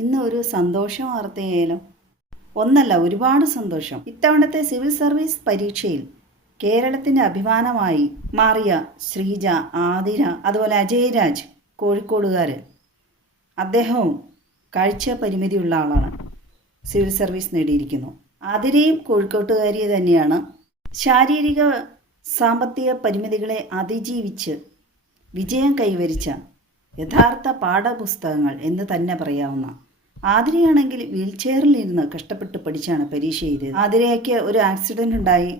ഇന്ന് ഒരു സന്തോഷ വാർത്തയായാലും ഒന്നല്ല ഒരുപാട് സന്തോഷം. ഇത്തവണത്തെ സിവിൽ സർവീസ് പരീക്ഷയിൽ കേരളത്തിൻ്റെ അഭിമാനമായി മാറിയ ശ്രീജ, ആതിര, അതുപോലെ അജയരാജ് കോഴിക്കോടുകാർ, അദ്ദേഹവും കാഴ്ച പരിമിതിയുള്ള ആളാണ്, സിവിൽ സർവീസ് നേടിയിരിക്കുന്നു. ആതിരയും കോഴിക്കോട്ടുകാരി തന്നെയാണ്. ശാരീരിക സാമ്പത്തിക പരിമിതികളെ അതിജീവിച്ച് വിജയം കൈവരിച്ച യഥാർത്ഥ പാഠപുസ്തകങ്ങൾ എന്ന് തന്നെ പറയാവുന്ന ആതിരയാണെങ്കിൽ വീൽ ചെയറിലിരുന്ന് കഷ്ടപ്പെട്ട് പഠിച്ചാണ് പരീക്ഷ എഴുതിയത്. ആതിരയ്ക്ക് ഒരു ആക്സിഡൻ്റ് ഉണ്ടായി,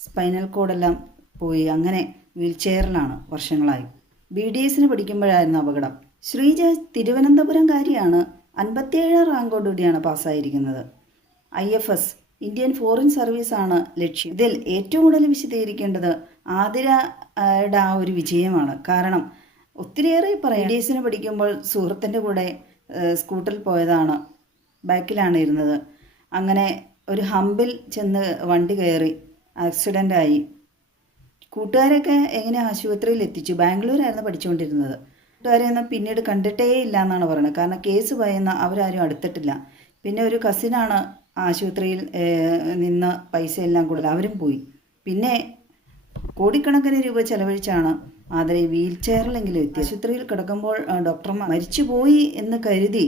സ്പൈനൽ കോഡെല്ലാം പോയി. അങ്ങനെ വീൽ ചെയറിലാണ് വർഷങ്ങളായി. BDS പഠിക്കുമ്പോഴായിരുന്നു അപകടം. ശ്രീജ തിരുവനന്തപുരംകാരിയാണ്. 57 റാങ്കോടുകൂടിയാണ് പാസ്സായിരിക്കുന്നത്. IFS ഇന്ത്യൻ ഫോറിൻ സർവീസാണ് ലക്ഷ്യം. ഇതിൽ ഏറ്റവും കൂടുതൽ വിശദീകരിക്കേണ്ടത് ആതിരയുടെ ആ ഒരു വിജയമാണ്. കാരണം ഒത്തിരിയേറെ പറയാം. BDS പഠിക്കുമ്പോൾ സുഹൃത്തിൻ്റെ കൂടെ സ്കൂട്ടറിൽ പോയതാണ്, ബാക്കിലാണ് ഇരുന്നത്. അങ്ങനെ ഒരു ഹമ്പിൽ ചെന്ന് വണ്ടി കയറി ആക്സിഡൻ്റായി. കൂട്ടുകാരൊക്കെ എങ്ങനെ ആശുപത്രിയിൽ എത്തിച്ചു. ബാംഗ്ലൂരായിരുന്നു പഠിച്ചുകൊണ്ടിരുന്നത്. കൂട്ടുകാരെയൊന്നും പിന്നീട് കണ്ടിട്ടേ ഇല്ല എന്നാണ് പറയുന്നത്. കാരണം കേസ് ഭയന്ന അവരാരും അടുത്തിട്ടില്ല. പിന്നെ ഒരു കസിനാണ് ആശുപത്രിയിൽ നിന്ന് പൈസ എല്ലാം കൂടുതൽ, അവരും പോയി. പിന്നെ കോടിക്കണക്കിന് രൂപ ചെലവഴിച്ചാണ് ആതിര വീൽ ചെയറിലെങ്കിലും എത്തി. ആശുപത്രിയിൽ കിടക്കുമ്പോൾ ഡോക്ടർമാർ മരിച്ചുപോയി എന്ന് കരുതി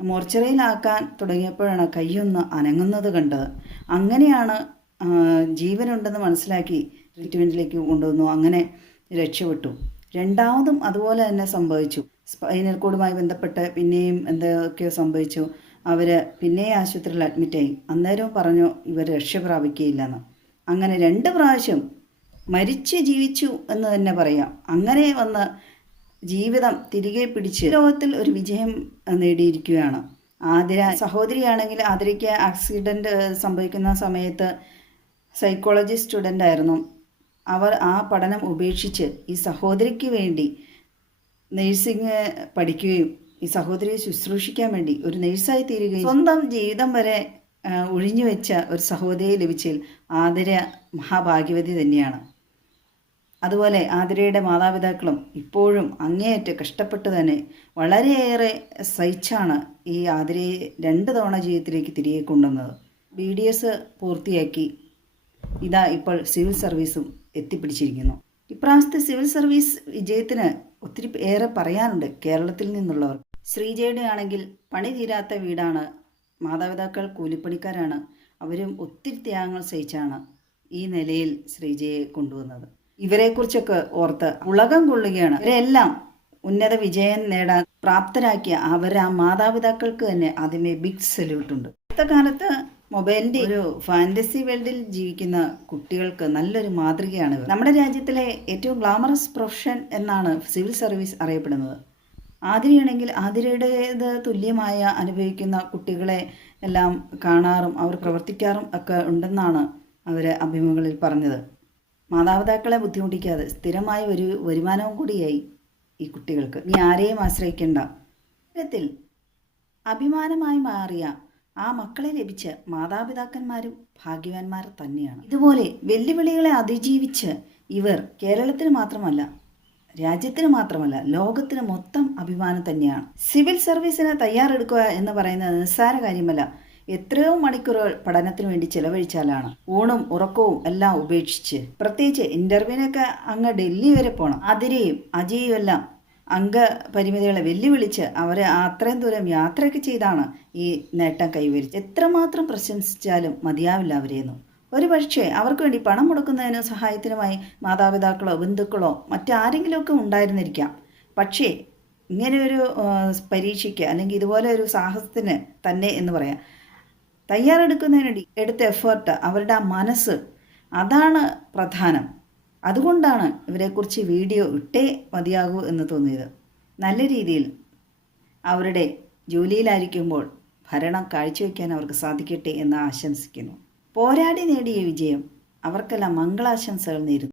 മോർച്ചറിയിലാക്കാൻ തുടങ്ങിയപ്പോഴാണ് കൈയൊന്ന് അനങ്ങുന്നത് കണ്ടത്. അങ്ങനെയാണ് ജീവനുണ്ടെന്ന് മനസ്സിലാക്കി ട്രീറ്റ്മെൻറ്റിലേക്ക് കൊണ്ടുവന്നു. അങ്ങനെ രക്ഷപ്പെട്ടു. രണ്ടാമതും അതുപോലെ തന്നെ സംഭവിച്ചു. സ്പൈനൽ കോഡുമായി ബന്ധപ്പെട്ട് പിന്നെയും എന്തൊക്കെയോ സംഭവിച്ചു. അവർ പിന്നെയും ആശുപത്രിയിൽ അഡ്മിറ്റായി. അന്നേരവും പറഞ്ഞു ഇവർ രക്ഷ പ്രാപിക്കുകയില്ലെന്ന്. അങ്ങനെ 2 പ്രാവശ്യം മരിച്ച് ജീവിച്ചു എന്ന് തന്നെ പറയാം. അങ്ങനെ വന്ന് ജീവിതം തിരികെ പിടിച്ച് ലോകത്തിൽ ഒരു വിജയം നേടിയിരിക്കുകയാണ് ആതിര. സഹോദരിയാണെങ്കിൽ ആതിരയ്ക്ക് ആക്സിഡൻറ്റ് സംഭവിക്കുന്ന സമയത്ത് സൈക്കോളജി സ്റ്റുഡൻ്റ് ആയിരുന്നു. അവർ ആ പഠനം ഉപേക്ഷിച്ച് ഈ സഹോദരിക്ക് വേണ്ടി നേഴ്സിംഗ് പഠിക്കുകയും ഈ സഹോദരിയെ ശുശ്രൂഷിക്കാൻ വേണ്ടി ഒരു നേഴ്സായി തീരുകയും സ്വന്തം ജീവിതം വരെ ഒഴിഞ്ഞു വെച്ച ഒരു സഹോദരിയെ ലഭിച്ചതിൽ ആതിര മഹാഭാഗ്യവതി തന്നെയാണ്. അതുപോലെ ആതിരയുടെ മാതാപിതാക്കളും ഇപ്പോഴും അങ്ങേയറ്റം കഷ്ടപ്പെട്ട് തന്നെ വളരെയേറെ സഹിച്ചാണ് ഈ ആതിരയെ 2 തവണ ജീവിതത്തിലേക്ക് തിരികെ കൊണ്ടുവന്നത്. BDS പൂർത്തിയാക്കി ഇതാ ഇപ്പോൾ സിവിൽ സർവീസും എത്തിപ്പിടിച്ചിരിക്കുന്നു. ഇപ്രാവശ്യത്തെ സിവിൽ സർവീസ് വിജയത്തിന് ഒത്തിരി ഏറെ പറയാനുണ്ട് കേരളത്തിൽ നിന്നുള്ളവർ. ശ്രീജയുടെ ആണെങ്കിൽ പണി തീരാത്ത വീടാണ്, മാതാപിതാക്കൾ കൂലിപ്പണിക്കാരാണ്. അവരും ഒത്തിരി ത്യാഗങ്ങൾ സഹിച്ചാണ് ഈ നിലയിൽ ശ്രീജയെ കൊണ്ടുവന്നത്. ഇവരെക്കുറിച്ചൊക്കെ ഓർത്ത് ഉലകം കൊള്ളുകയാണ്. ഇവരെല്ലാം ഉന്നത വിജയം നേടാൻ പ്രാപ്തരാക്കിയ അവരുടെ ആ മാതാപിതാക്കൾക്ക് തന്നെ ആദ്യമേ ബിഗ് സല്യൂട്ടുണ്ട്. ഇന്നത്തെ കാലത്ത് മൊബൈലിൻ്റെ ഒരു ഫാൻറ്റസി വേൾഡിൽ ജീവിക്കുന്ന കുട്ടികൾക്ക് നല്ലൊരു മാതൃകയാണ് ഇവർ. നമ്മുടെ രാജ്യത്തിലെ ഏറ്റവും ഗ്ലാമറസ് പ്രൊഫഷൻ എന്നാണ് സിവിൽ സർവീസ് അറിയപ്പെടുന്നത്. ആതിരയാണെങ്കിൽ ആതിരയുടേത് തുല്യമായ അനുഭവിക്കുന്ന കുട്ടികളെ എല്ലാം കാണാറും അവർ പ്രവർത്തിക്കാറും ഒക്കെ ഉണ്ടെന്നാണ് അവർ അഭിമുഖങ്ങളിൽ പറഞ്ഞത്. മാതാപിതാക്കളെ ബുദ്ധിമുട്ടിക്കാതെ സ്ഥിരമായ ഒരു വരുമാനവും കൂടിയായി ഈ കുട്ടികൾക്ക്. ഇനി ആരെയും ആശ്രയിക്കേണ്ട തരത്തിൽ അഭിമാനമായി മാറിയ ആ മക്കളെ ലഭിച്ച മാതാപിതാക്കന്മാരും ഭാഗ്യവാന്മാർ തന്നെയാണ്. ഇതുപോലെ വെല്ലുവിളികളെ അതിജീവിച്ച് ഇവർ കേരളത്തിന് മാത്രമല്ല, രാജ്യത്തിന് മാത്രമല്ല, ലോകത്തിന് മൊത്തം അഭിമാനം തന്നെയാണ്. സിവിൽ സർവീസിന് തയ്യാറെടുക്കുക എന്ന് പറയുന്നത് നിസ്സാര കാര്യമല്ല. എത്രയോ മണിക്കൂറുകൾ പഠനത്തിന് വേണ്ടി ചെലവഴിച്ചാലാണ് ഊണും ഉറക്കവും എല്ലാം ഉപേക്ഷിച്ച്, പ്രത്യേകിച്ച് ഇൻ്റർവ്യൂവിനൊക്കെ അങ്ങ് ഡൽഹി വരെ പോകണം. ആതിരയും അജയും എല്ലാം അംഗപരിമിതികളെ വെല്ലുവിളിച്ച് അവരെ അത്രയും ദൂരം യാത്രയൊക്കെ ചെയ്താണ് ഈ നേട്ടം കൈവരിച്ചത്. എത്രമാത്രം പ്രശംസിച്ചാലും മതിയാവില്ല അവരെയൊന്നും. ഒരു പക്ഷേ അവർക്ക് വേണ്ടി പണം മുടക്കുന്നതിനും സഹായത്തിനുമായി മാതാപിതാക്കളോ ബന്ധുക്കളോ മറ്റാരെങ്കിലുമൊക്കെ ഉണ്ടായിരുന്നിരിക്കാം. പക്ഷേ ഇങ്ങനെ ഒരു പരീക്ഷയ്ക്ക് അല്ലെങ്കിൽ ഇതുപോലെ ഒരു സാഹസത്തിന് തന്നെ എന്ന് പറയാം തയ്യാറെടുക്കുന്നതിന് വേണ്ടി എടുത്ത എഫേർട്ട്, അവരുടെ ആ മനസ്സ്, അതാണ് പ്രധാനം. അതുകൊണ്ടാണ് ഇവരെക്കുറിച്ച് വീഡിയോ ഇട്ടേ മതിയാകൂ എന്ന് തോന്നിയത്. നല്ല രീതിയിൽ അവരുടെ ജോലിയിലായിരിക്കുമ്പോൾ ഭരണം കാഴ്ചവെക്കാൻ അവർക്ക് സാധിക്കട്ടെ എന്ന് ആശംസിക്കുന്നു. പോരാടി നേടിയ വിജയം അവർക്കെല്ലാം മംഗളാശംസകൾ നേരുന്നു.